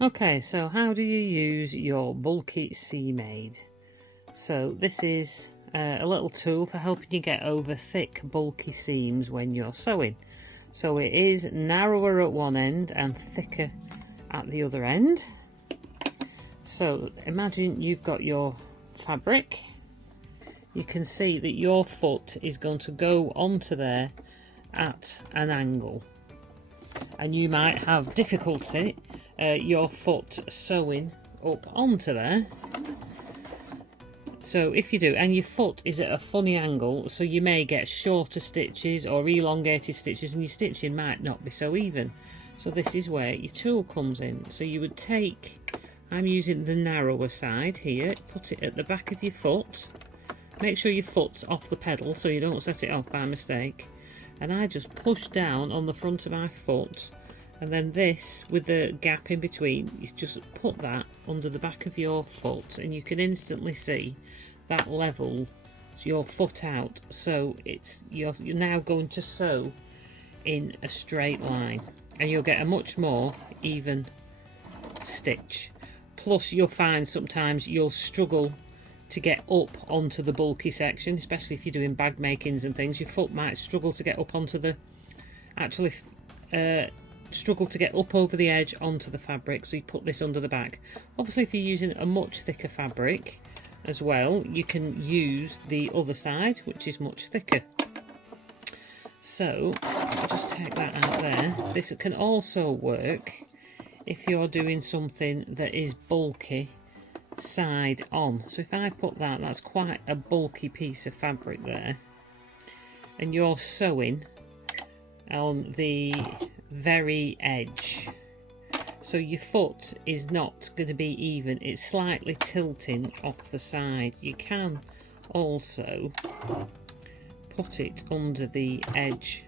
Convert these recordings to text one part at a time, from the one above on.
Okay, so how do you use your bulky C-Made? So this is a little tool for helping you get over thick bulky seams when you're sewing. So it is narrower at one end and thicker at the other end. So imagine you've got your fabric. You can see that your foot is going to go onto there at an angle, and you might have difficulty your foot sewing up onto there. So if you do, and your foot is at a funny angle, so you may get shorter stitches or elongated stitches, and your stitching might not be so even. So this is where your tool comes in. So you would take, I'm using the narrower side here, put it at the back of your foot. Make sure your foot's off the pedal so you don't set it off by mistake. And I just push down on the front of my foot, and then this with the gap in between, you just put that under the back of your foot, and you can instantly see that levels your foot out. So you're now going to sew in a straight line, and you'll get a much more even stitch. Plus you'll find sometimes you'll struggle to get up onto the bulky section, especially if you're doing bag makings and things. Your foot might struggle to get up onto the, struggle to get up over the edge onto the fabric, so you put this under the back. Obviously if you're using a much thicker fabric as well, you can use the other side, which is much thicker. So I'll just take that out there. This can also work if you're doing something that is bulky side on. So if I put that, that's quite a bulky piece of fabric there, and you're sewing on the very edge, so your foot is not going to be even, it's slightly tilting off the side. You can also put it under the edge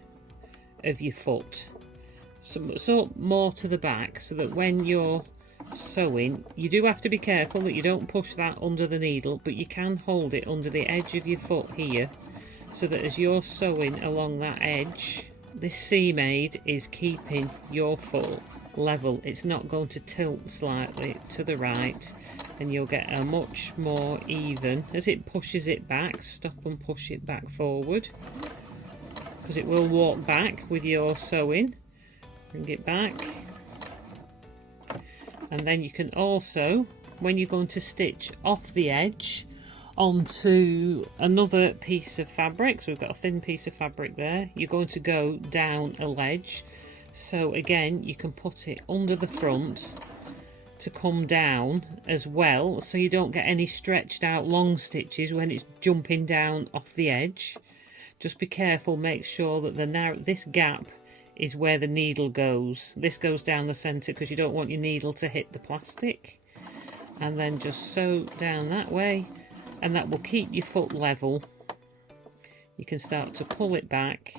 of your foot, so more to the back, so that when you're sewing, you do have to be careful that you don't push that under the needle, but you can hold it under the edge of your foot here, so that as you're sewing along that edge, this C-Made is keeping your foot level. It's not going to tilt slightly to the right, and you'll get a much more even. As it pushes it back, stop and push it back forward, because it will walk back with your sewing. Bring it back. And then you can also, when you're going to stitch off the edge onto another piece of fabric, so we've got a thin piece of fabric there, you're going to go down a ledge. So again, you can put it under the front to come down as well, so you don't get any stretched out long stitches when it's jumping down off the edge. Just be careful, make sure that this gap is where the needle goes. This goes down the centre because you don't want your needle to hit the plastic. And then just sew down that way, and that will keep your foot level. You can start to pull it back,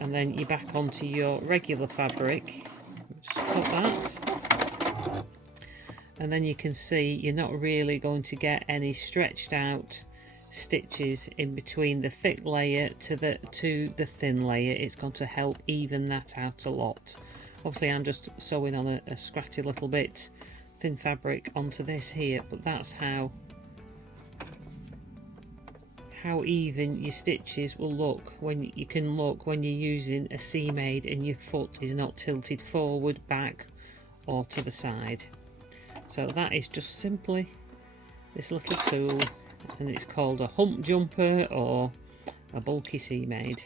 and then you're back onto your regular fabric. Just put that, and then you can see you're not really going to get any stretched out stitches in between the thick layer to the thin layer. It's going to help even that out a lot. Obviously I'm just sewing on a scratchy little bit thin fabric onto this here, but that's how even your stitches will look when you're using a C-Made and your foot is not tilted forward, back or to the side. So that is just simply this little tool, and it's called a hump jumper or a bulky C-Made.